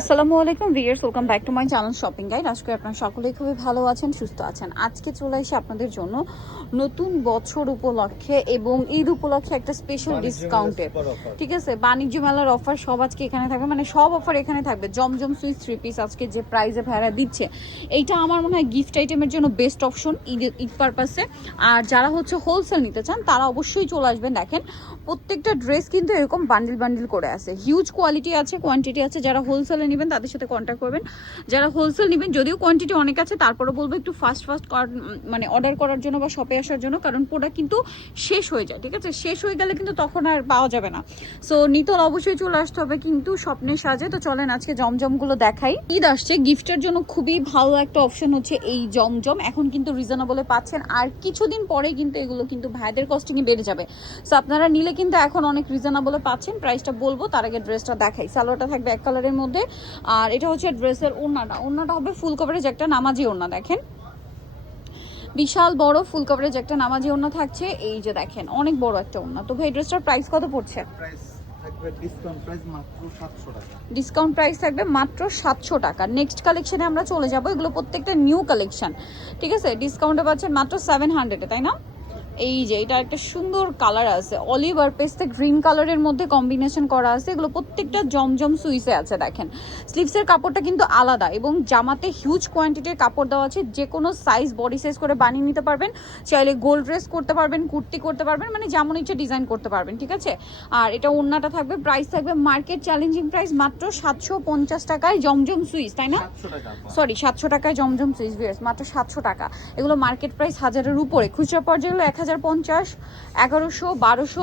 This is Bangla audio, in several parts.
আসসালামু আলাইকুম viewers, welcome back to my channel shopping guide. আজকে আপনারা সকলেই খুবই ভালো আছেন, সুস্থ আছেন। আজকে চলে এসে আপনাদের জন্য নতুন বছর উপলক্ষে এবং ঈদ উপলক্ষে একটা স্পেশাল ডিসকাউন্টে, ঠিক আছে, বাণিজ্য মেলার অফার সব আজকে এখানে থাকবে, মানে সব অফার এখানে থাকবে। জমজম সুইস 3 পিস আজকে যে প্রাইসে ভাড়া দিচ্ছে, এইটা আমার মনে হয় গিফট আইটেমের জন্য বেস্ট অপশন ঈদ পারপাসে। আর যারা হচ্ছে হোলসেল নিতে চান তারা অবশ্যই চলে আসবেন। দেখেন প্রত্যেকটা ড্রেস কিন্তু এরকম বান্ডিল বান্ডিল করে আছে, হিউজ কোয়ালিটি আছে, কোয়ান্টিটি আছে। যারা হোলসেলে নেবেন তাদের সাথে কন্ট্যাক্ট করবেন। যারা হোলসেল নেবেন, যদিও কোয়ান্টিটি অনেক আছে, তারপরে বলবো একটু ফাস্ট মানে অর্ডার করার জন্য বা শপে আসার জন্য, কারণ প্রোডাক্ট কিন্তু শেষ হয়ে যায়, ঠিক আছে। শেষ হয়ে গেলে কিন্তু তখন আর পাওয়া যাবে না। সো নিতল অবশ্যই চলে আসতে হবে কিন্তু স্বপ্নের সাজে। তো চলেন আজকে জমজমগুলো দেখাই। ঈদ আসছে, গিফটের জন্য খুবই ভালো একটা অপশন হচ্ছে এই জমজম। এখন কিন্তু রিজনেবলে পাচ্ছেন, আর কিছুদিন পরে কিন্তু এগুলো কিন্তু ভাইদের কস্টিংয়ে বেড়ে যাবে। সো আপনারা নিলে কিন্তু এখন অনেক রিজনেবলে পাচ্ছেন। প্রাইসটা বলবো তার আগে ড্রেসটা দেখাই। সালোয়ারটা থাকবে এক কালারের মধ্যে, আর এটা হচ্ছে ড্রেসের ওড়নাটা হবে ফুল কভারেজ একটা নামাজি ওড়না। দেখেন বিশাল বড় ফুল কভারেজ একটা নামাজি ওড়না থাকছে। এই যে দেখেন অনেক বড় একটা ওড়না। তো ভাই ড্রেসটার প্রাইস কত পড়ছে? ডিসকাউন্ট প্রাইস থাকবে মাত্র 700 টাকা। নেক্সট কালেকশনে আমরা চলে যাব, এগুলো প্রত্যেকটা নিউ কালেকশন, ঠিক আছে। ডিসকাউন্টে পাচ্ছেন মাত্র 700-এ, তাই না? এই যে এটা একটা সুন্দর কালার আছে, অলিভ আর পেস্তে গ্রিন কালারের মধ্যে কম্বিনেশন করা আছে। এগুলো প্রত্যেকটা জমজম সুইসে আছে। দেখেন স্লিভসের কাপড়টা কিন্তু আলাদা এবং জামাতে হিউজ কোয়ান্টিটির কাপড় দেওয়া আছে। যে কোনো সাইজ বডি সাইজ করে বানিয়ে নিতে পারবেন। চাইলে গোল ড্রেস করতে পারবেন, কুর্তি করতে পারবেন, মানে যেমন ইচ্ছে ডিজাইন করতে পারবেন, ঠিক আছে। আর এটা ওড়নাটা থাকবে, প্রাইস থাকবে মার্কেট চ্যালেঞ্জিং প্রাইস মাত্র 750 টাকায় জমজম সুইস, তাই না? সরি 700 টাকায় জমজম সুইস ভিউয়ার্স, মাত্র 700 টাকা। এগুলো মার্কেট প্রাইস 1000-এর উপরে, খুচরা পর্যায়ে 1050, 1100, 1200,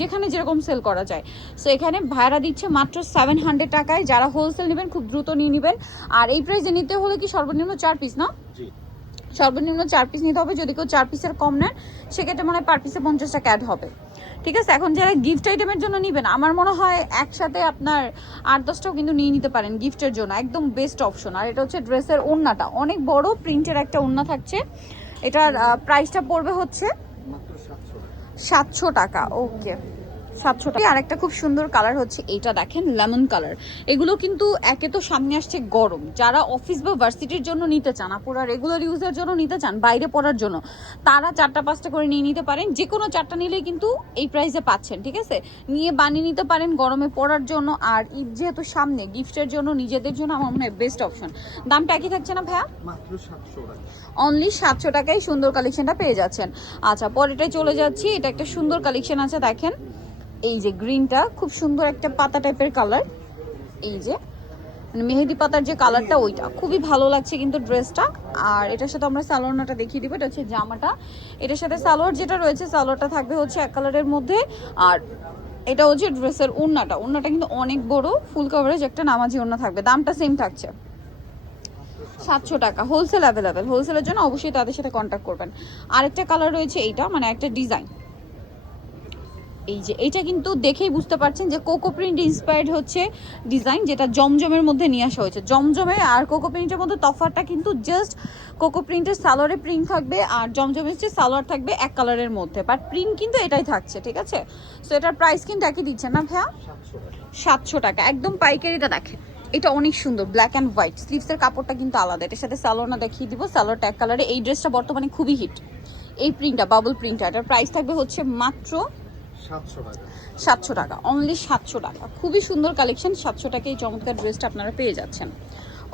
যেখানে যেরকম সেল করা যায়। সো এখানে ভাড়া দিচ্ছে মাত্র 700 টাকায়। যারা হোলসেল নেবেন খুব দ্রুত নিয়ে নেবেন। আর এই প্রাইসে নিতে হলে কি সর্বনিম্ন 4 পিস, না? সর্বনিম্ন 4 পিস নিতে হবে। যদি কেউ 4 পিসের কম নেন সেক্ষেত্রে মনে হয় পার পিসে 50 টাকা অ্যাড হবে, ঠিক আছে। এখন যারা গিফট আইটেমের জন্য নেবেন, আমার মনে হয় একসাথে আপনার 8-10টাও কিন্তু নিয়ে নিতে পারেন গিফটের জন্য, একদম বেস্ট অপশন। আর এটা হচ্ছে ড্রেসের ওড়নাটা অনেক বড় প্রিন্টের একটা ওড়না থাকছে। এটার প্রাইসটা পড়বে হচ্ছে 700 টাকা। ওকে 700 টাকা। আর একটা খুব সুন্দর কালার হচ্ছে এইটা, দেখেন লেমন কালার। এগুলো কিন্তু একে তো সামনে আসছে গরম, যারা অফিস বা ভার্সিটির জন্য নিতে চান, আপুরা রেগুলার ইউজের জন্য নিতে চান, বাইরে পড়ার জন্য, তারা 4টা-5টা করে নিয়ে নিতে পারেন। যে কোনো 4টা নিলেই কিন্তু এই প্রাইসে পাচ্ছেন, ঠিক আছে। নিয়ে বানিয়ে নিতে পারেন গরমে পড়ার জন্য। আর ঈদ যেহেতু সামনে, গিফটের জন্য, নিজেদের জন্য আমার মনে হয় বেস্ট অপশন। দামটা একই থাকছে না ভাইয়া? মাত্র 700 টাকা, অনলি 700 টাকায় সুন্দর কালেকশনটা পেয়ে যাচ্ছেন। আচ্ছা পরেটাই চলে যাচ্ছি। এটা একটা সুন্দর কালেকশন আছে, দেখেন এই যে গ্রিনটা খুব সুন্দর একটা পাতা টাইপের কালার। এই যে মানে মেহেদি পাতার যে কালারটা, ওইটা খুবই ভালো লাগছে কিন্তু ড্রেসটা। আর এটার সাথে আমরা সালোয়ারটা দেখিয়ে দিব। এটা হচ্ছে জামাটা, এটার সাথে সালোয়ার যেটা রয়েছে, সালোয়ারটা থাকবে হচ্ছে এক কালারের মধ্যে। আর এটা হচ্ছে ড্রেসের ওড়নাটা কিন্তু অনেক বড় ফুল কভারেজ একটা নামাজি ওড়না থাকবে। দামটা সেম থাকছে 700 টাকা। হোলসেল অ্যাভেলেবেল, হোলসেলের জন্য অবশ্যই তাদের সাথে কন্ট্যাক্ট করবেন। আরেকটা কালার রয়েছে এইটা, মানে একটা ডিজাইন। এই যে এটা কিন্তু দেখেই বুঝতে পারছেন যে কোকো প্রিন্ট ইন্সপায়ার্ড হচ্ছে ডিজাইন, যেটা জমজমের মধ্যে নিয়ে আসা হয়েছে। জমজমে আর কোকো প্রিন্টের মধ্যে তফাৎটা কিন্তু জাস্ট কোকো প্রিন্টের সালোয়ারে প্রিন্ট থাকবে, আর জমজমের যে সালোয়ার থাকবে এক কালারের মধ্যে, বাট প্রিন্ট কিন্তু এটাই থাকছে, ঠিক আছে। সো এটার প্রাইস কিন্তু একই দিচ্ছেন না ভাইয়া? 700 টাকা একদম পাইকারিটা। দেখেন এটা অনেক সুন্দর, ব্ল্যাক অ্যান্ড হোয়াইট। স্লিভসের কাপড়টা কিন্তু আলাদা। এটার সাথে সালোয়ারটা দেখিয়ে দিব, সালোয়ারটা এক কালারে। এই ড্রেসটা বর্তমানে খুবই হিট, এই প্রিন্টটা বাবল প্রিন্টটা। এটার প্রাইস থাকবে হচ্ছে মাত্র 700 টাকা, অনলি 700 টাকা। খুবই সুন্দর কালেকশন, 700 টাকায় এই চমৎকার ড্রেসটা আপনারা পেয়ে যাচ্ছেন।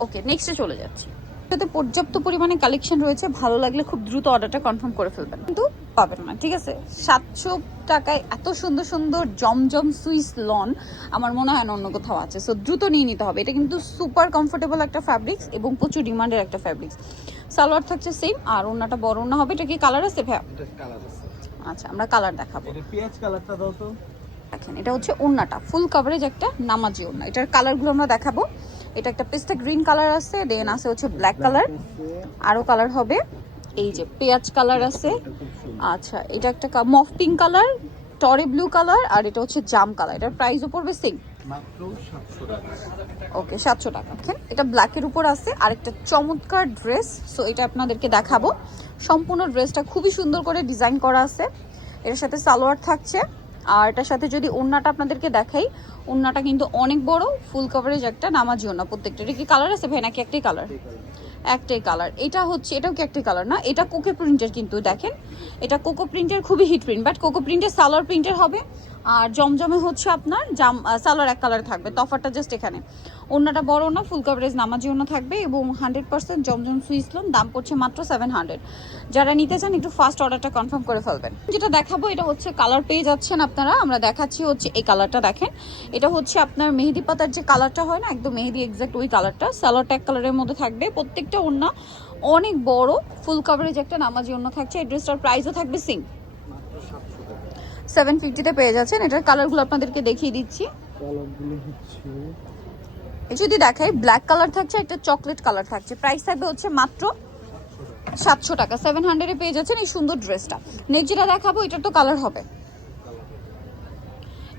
ওকে নেক্সটে চলে যাচ্ছি। এটাতে পর্যাপ্ত পরিমাণে কালেকশন রয়েছে, ভালো লাগলে খুব দ্রুত অর্ডারটা কনফার্ম করে ফেলবেন, কিন্তু পাবেন না, ঠিক আছে। 700 টাকায় এত সুন্দর সুন্দর জমজম সুইস লন আমার মনে হয় না অন্য কোথাও আছে। সো দ্রুত নিয়ে নিতে হবে। এটা কিন্তু সুপার কমফোর্টেবল একটা ফ্যাব্রিক্স এবং প্রচুর ডিমান্ডের একটা ফ্যাব্রিক্স। সালোয়ার থাকছে সেম, আর ওড়নাটা বড় ওড়না হবে। এটা কি কালার আছে ভাইয়া? আচ্ছা আমরা কালার দেখাবো। এটা পেঁয়াজ কালারটা দাও তো। দেখেন এটা হচ্ছে ওড়নাটা ফুল কভারেজ একটা নামাজি ওড়না। এটার কালারগুলো আমরা দেখাবো। এটা একটা পেস্টা গ্রিন কালার আছে, দেন আছে হচ্ছে ব্ল্যাক কালার, আরো কালার হবে। এই যে পেঁয়াজ কালার আছে। আচ্ছা এটা একটা মফ পিঙ্ক কালার, টরে ব্লু কালার, আর এটা হচ্ছে জাম কালার। এটার প্রাইসও পড়বে সেম, মাত্র 700 টাকা। ওকে 700 টাকা। এটা ব্ল্যাকের উপর আছে আরেকটা চমৎকার ড্রেস। সো এটা আপনাদেরকে দেখাবো। সম্পূর্ণ ড্রেসটা খুবই সুন্দর করে ডিজাইন করা আছে। এর সাথে সালোয়ার থাকছে, আর এটার সাথে যদি ওড়নাটা আপনাদেরকে দেখাই, ওড়নাটা কিন্তু অনেক বড়, ফুল কভারেজ একটা নামাজি ওড়না প্রত্যেকটা। এটা কি কালার আছে ভাই নাকি একটাই কালার? একটাই কালার। এটা হচ্ছে, এটাও কি একটাই কালার না? এটা কোকো প্রিন্টের, কিন্তু দেখেন এটা কোকো প্রিন্টের, খুবই হিট প্রিন্ট, বাট কোকো প্রিন্টের সালোয়ার প্রিন্টের হবে। আর জমজমে হচ্ছে আপনার সালোয়ার এক কালার থাকবে, তফাৎটা জাস্ট এখানে। ওড়নাটা বড় না, ফুল কভারেজ নামাজি ওড়না থাকবে এবং 100% জমজম সুইসলম। দাম পড়ছে মাত্র 700। যারা নিতে চান একটু ফার্স্ট অর্ডারটা কনফার্ম করে ফেলবেন। যেটা দেখাবো এটা হচ্ছে কালার পেয়ে যাচ্ছেন আপনারা, আমরা দেখাচ্ছি হচ্ছে এই কালারটা। দেখেন এটা হচ্ছে আপনার মেহেদি পাতার যে কালারটা হয় না, একদম মেহেদি এক্সাক্ট ওই কালারটা। সালোয়ারটা এক কালারের মধ্যে থাকবে, প্রত্যেকটা ওড়না অনেক বড়, ফুল কভারেজ একটা নামাজি ওড়না থাকছে। এই ড্রেসটার প্রাইসও থাকবে সিং 750-তে পেয়ে যাচ্ছেন। এটার কালারগুলো আপনাদেরকে দেখিয়ে দিচ্ছি। যদি দেখাই, ব্ল্যাক কালার থাকছে, একটা চকলেট কালার থাকছে। প্রাইস থাকবে হচ্ছে মাত্র 700 টাকা। 700-এ পেয়ে যাচ্ছেন এই সুন্দর ড্রেসটা। নেক্সট যেটা দেখাবো, এটার তো কালার হবে,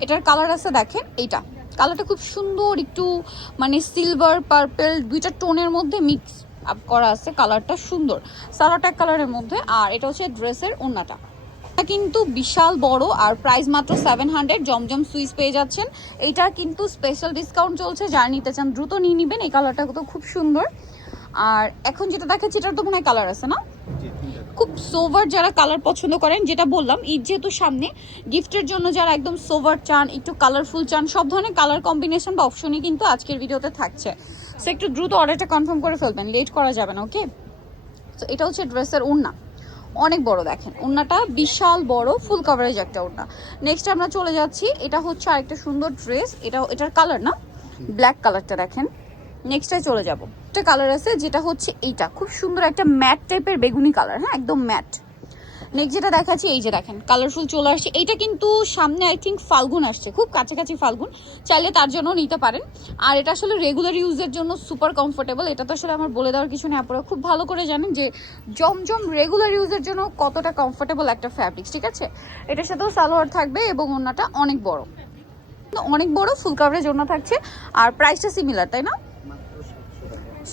এটার কালার আছে দেখেন, এইটা কালারটা খুব সুন্দর, একটু মানে সিলভার পার্পল দুইটা টোনের মধ্যে মিক্স আপ করা আছে, কালারটা সুন্দর। সালোয়ারটা এক কালারের মধ্যে। আর এটা হচ্ছে ড্রেসের ওড়নাটা, এটা কিন্তু বিশাল বড়। আর প্রাইস মাত্র 700। জমজম সুইস পেয়ে যাচ্ছেন। এইটা কিন্তু স্পেশাল ডিসকাউন্ট চলছে, যারা নিতে চান দ্রুত নিয়ে নেবেন। এই কালারটা তো খুব সুন্দর। আর এখন যেটা দেখাচ্ছি, এটার তো মনে হয় কালার আছে না? খুব সোভার যারা কালার পছন্দ করেন, যেটা বললাম ঈদ যেহেতু সামনে, গিফটের জন্য যারা একদম সোভার চান, একটু কালারফুল চান, সব ধরনের কালার কম্বিনেশন বা অপশনই কিন্তু আজকের ভিডিওতে থাকছে। সো একটু দ্রুত অর্ডারটা কনফার্ম করে ফেলবেন, লেট করা যাবে না, ওকে? তো এটা হচ্ছে ড্রেসের ওড়না, অনেক বড়। দেখেন ওড়নাটা বিশাল বড়, ফুল কভারেজ একটা ওড়না। নেক্সট আমরা চলে যাচ্ছি, এটা হচ্ছে আরেকটা সুন্দর ড্রেস। এটার কালার না, ব্ল্যাক কালারটা দেখেন। নেক্সটে চলে যাব, একটা কালার আছে যেটা হচ্ছে এইটা, খুব সুন্দর একটা ম্যাট টাইপের বেগুনি কালার, হ্যাঁ একদম ম্যাট। নেক্সট যেটা দেখাচ্ছি, এই যে দেখেন কালারফুল চলে আসছে। এইটা কিন্তু সামনে আই থিঙ্ক ফাল্গুন আসছে, খুব কাছাকাছি ফাল্গুন, চাইলে তার জন্য নিতে পারেন। আর এটা আসলে রেগুলার ইউজের জন্য সুপার কমফোর্টেবল। এটা তো আসলে আমার বলে দেওয়ার কিছু নেই, আপনারা খুব ভালো করে জানেন যে জমজম রেগুলার ইউজের জন্য কতটা কমফোর্টেবল একটা ফ্যাব্রিক্স, ঠিক আছে? এটার সাথেও সালোয়ার থাকবে এবং ওড়নাটা অনেক বড়, অনেক বড় ফুল কাভারেজ ওড়না থাকছে। আর প্রাইসটা সিমিলার, তাই না?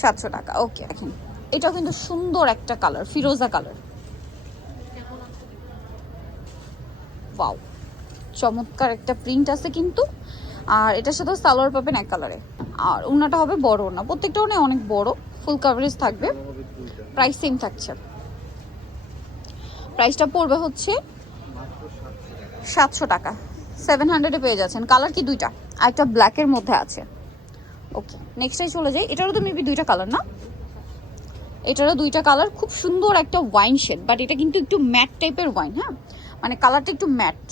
700 টাকা, ওকে। দেখেন এটাও কিন্তু সুন্দর একটা কালার, ফিরোজা কালার, ওয়াও, চমৎকার একটা প্রিন্ট আছে কিন্তু। আর এটার সাথে সালোয়ার পাবেন এক কালারে। আর ওড়নাটা হবে বড় ওড়না, প্রত্যেকটা ওড়না অনেক বড়, ফুল কাভারেজ থাকবে। প্রাইস সেম থাকছে, প্রাইসটা পড়বে হচ্ছে 700 টাকা। 700-এ পেয়ে যাচ্ছেন। কালার কি দুইটা, আর একটা ব্ল্যাকের মধ্যে আছে, ওকে। নেক্সটে চলে যাই, এটারও তো মেবি দুইটা কালার না? এটারও দুইটা কালার, খুব সুন্দর একটা ওয়াইন শেড, বাট এটা কিন্তু একটু ম্যাট টাইপের ওয়াইন, হ্যাঁ মানে কালারটা একটু ম্যাট।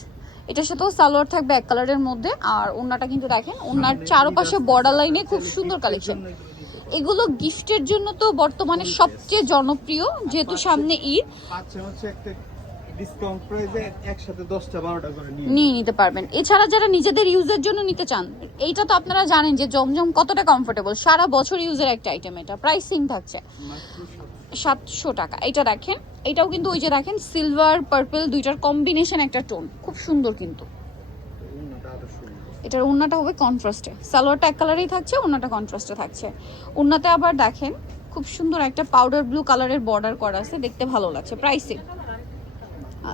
এটার সাথেও সালোয়ার থাকবে এক কালারের মধ্যে। আর ওড়নাটা কিন্তু দেখেন, ওড়নার চারপাশে বর্ডার লাইনে খুব সুন্দর কালেকশন। এগুলো গিফটের জন্য তো বর্তমানে সবচেয়ে জনপ্রিয়, যেহেতু সামনে ঈদ, ডিসকাউন্ট প্রাইসে একসাথে 10টা 12টা করে নিয়ে নিতে পারবেন। এছাড়া যারা নিজেদের ইউজের জন্য নিতে চান, এইটা তো আপনারা জানেন যে জমজম কতটা কমফোর্টেবল, সারা বছর ইউজের একটা আইটেম। এটা প্রাইসিং থাকছে 700 টাকা। এটা দেখেন, এটাও কিন্তু ওই যে দেখেন সিলভার পার্পল দুইটার কম্বিনেশন একটা টোন, খুব সুন্দর কিন্তু। এটার ওড়নাটা হবে কন্ট্রাস্টে, সালোয়ারটা এক কালারেই থাকছে, ওড়নাটা কন্ট্রাস্টে থাকছে। ওড়নাতে আবার দেখেন খুব সুন্দর একটা পাউডার ব্লু কালারের বর্ডার করা আছে, দেখতে ভালো লাগছে। প্রাইসিং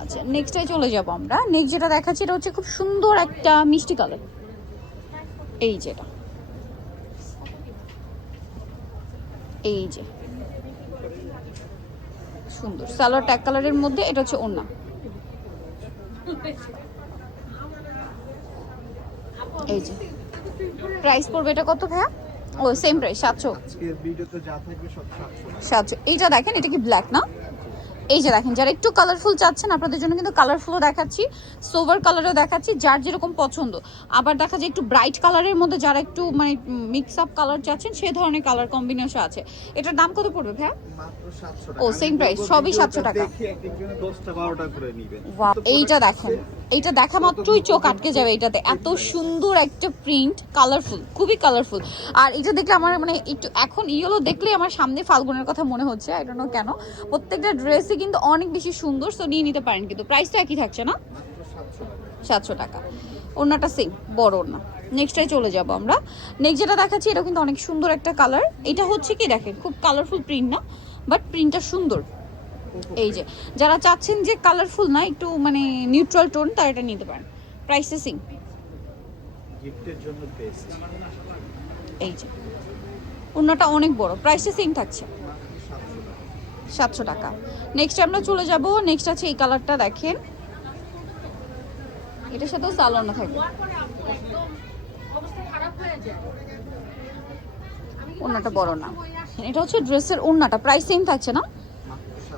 আচ্ছা, নেক্সটে চলে যাব আমরা। নেক্সট যেটা দেখাচ্ছি, এটা হচ্ছে খুব সুন্দর একটা মিষ্টি কালার, এই যেটা, এই যে সুন্দর সালোয়ার ট্যাগ কালারের মধ্যে। এটা হচ্ছে ওড়না, এই যে প্রাইস পড়বে এটা কত ভাইয়া? ও সেম প্রাইস 700। আজকের ভিডিওতে যা থাকবে সব 700। এইটা দেখেন, এটা কি ব্ল্যাক না? এই যে দেখেন, যারা একটু কালারফুল চাচ্ছেন আপনাদের জন্য কিন্তু কালারফুলও দেখাচ্ছি, সোভার কালারও দেখাচ্ছি, যার যেরকম পছন্দ। আবার দেখা যায় একটু ব্রাইট কালারের মধ্যে যারা একটু মানে মিক্স আপ কালার চাচ্ছেন, সে ধরনের কালার কম্বিনেশন আছে। এটার দাম কত পড়বে ভাইয়া? মাত্র 700 টাকা। ও সেম প্রাইস, সবই 700 টাকা। দেখি একজনে 10টা 12টা করে নেবেন। ওয়াও, এইটা দেখেন, এইটা দেখা মাত্রই চোখ আটকে যাবে। এটাতে এত সুন্দর একটা প্রিন্ট, কালারফুল, খুবই কালারফুল। আর এটা দেখলে আমার মানে একটু এখন ইয়েলো দেখলে আমার সামনে ফাল্গুনের কথা মনে হচ্ছে, আই ডোন্ট নো কেন। প্রত্যেকটা ড্রেসই কিন্তু অনেক বেশি সুন্দর, সো নিয়ে নিতে পারেন। কিন্তু প্রাইসটা একই থাকছে না, 700 টাকা। ওড়নাটা সেম, বড় ওড়না। নেক্সটটাই চলে যাব আমরা। নেক্সট যেটা দেখাচ্ছি, এটা কিন্তু অনেক সুন্দর একটা কালার। এটা হচ্ছে কি দেখেন, খুব কালারফুল প্রিন্ট না, বাট প্রিন্টটা সুন্দর। এই যে যারা চাচ্ছেন যে কালারফুল না, একটু মানে নিউট্রাল টোন, তারা এটা নিতে পারেন। প্রাইসেসিং গিফটের জন্য বেস্ট। এই যে ওড়নাটা অনেক বড়, প্রাইসেসিং থাকছে 700 টাকা। 700 টাকা। নেক্সট আমরা চলে যাব, নেক্সট আছে এই কালারটা দেখেন, এটার সাথেও সালোয়ার থাকবে। ওড়নাটা বড় না, এটা হচ্ছে ড্রেসের ওড়নাটা, প্রাইস সেম থাকছে না, মাত্র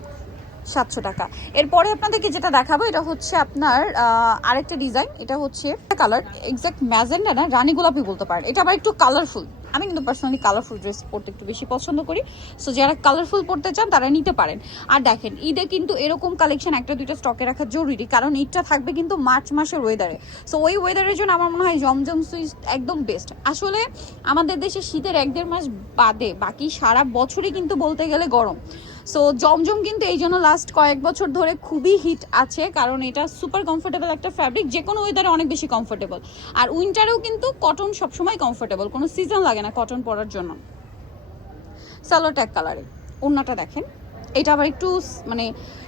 700 টাকা। এরপরে আপনাদেরকে যেটা দেখাবো এটা হচ্ছে আপনার আরেকটা ডিজাইন, এটা হচ্ছে কালার এক্সাক্ট ম্যাজেন্ডা না, রানী গোলাপি বলতে পারেন। এটা আবার একটু কালারফুল, আমি কিন্তু পার্সোনালি কালারফুল ড্রেস পরতে একটু বেশি পছন্দ করি, সো যারা কালারফুল পরতে চান তারা নিতে পারেন। আর দেখেন ঈদে কিন্তু এরকম কালেকশন একটা দুইটা স্টকে রাখা জরুরি, কারণ ঈদটা থাকবে কিন্তু মার্চ মাসের ওয়েদারে। সো ওই ওয়েদারের জন্য আমার মনে হয় জমজম সুইচ একদম বেস্ট। আসলে আমাদের দেশে শীতের 1-1.5 মাস বাদে বাকি সারা বছরই কিন্তু বলতে গেলে গরম। সো জমজম কিন্তু এই জন্য লাস্ট কয়েক বছর ধরে খুবই হিট আছে, কারণ এটা সুপার কমফোর্টেবল একটা ফ্যাব্রিক, যে কোনো ওয়েদারে অনেক বেশি কমফোর্টেবল। আর উইন্টারেও কিন্তু কটন সবসময় কমফোর্টেবল, কোনো সিজন লাগে না কটন পরার জন্য। সালোয়ার ট্যাগ কালারে ওড়নাটা দেখেন, এটা আবার একটু মানে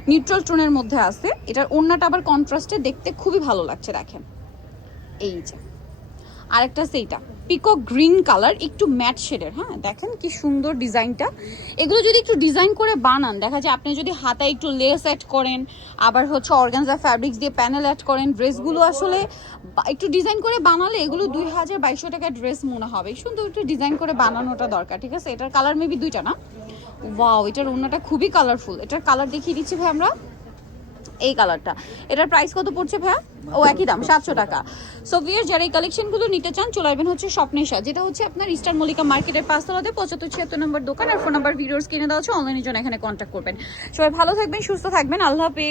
নিউট্রাল টোনের মধ্যে আছে, এটার ওড়নাটা আবার কন্ট্রাস্টে দেখতে খুবই ভালো লাগছে। দেখেন এই যে আরেকটা সেইটা পিকক গ্রিন কালার, একটু ম্যাট শেডের। হ্যাঁ দেখেন কি সুন্দর ডিজাইনটা। এগুলো যদি একটু ডিজাইন করে বানান, দেখা যায় আপনি যদি হাতায় একটু লেস অ্যাড করেন, আবার হচ্ছে অর্গানজা ফ্যাব্রিক্স দিয়ে প্যানেল অ্যাড করেন, ড্রেসগুলো আসলে একটু ডিজাইন করে বানালে এগুলো 2000-2200 টাকার ড্রেস মনে হবে। সুন্দর একটু ডিজাইন করে বানানোটা দরকার, ঠিক আছে। এটার কালার মেবি 2টা না। ওয়াও, এটার ওড়নাটা খুবই কালারফুল। এটার কালার দেখিয়ে দিচ্ছি ভাই আমরা, এই কালারটা। এটার প্রাইস কত পড়ছে ভাইয়া? ও একই দাম, 700 টাকা। সো ভিউয়ার যারা এই কালেকশনগুলো নিতে চান চলে আসবেন হচ্ছে স্বপ্নেশা, যেটা হচ্ছে আপনার ইস্টার মল্লিকা মার্কেটের 5তলাতে 7576 নম্বর দোকান। আর ফোন নাম্বার ভিডিওস কিনে দেওয়া হচ্ছে, অনলাইনের জন্য এখানে কন্ট্যাক্ট করবেন। সবাই ভালো থাকবেন, সুস্থ থাকবেন, আল্লাহ হাফেজ।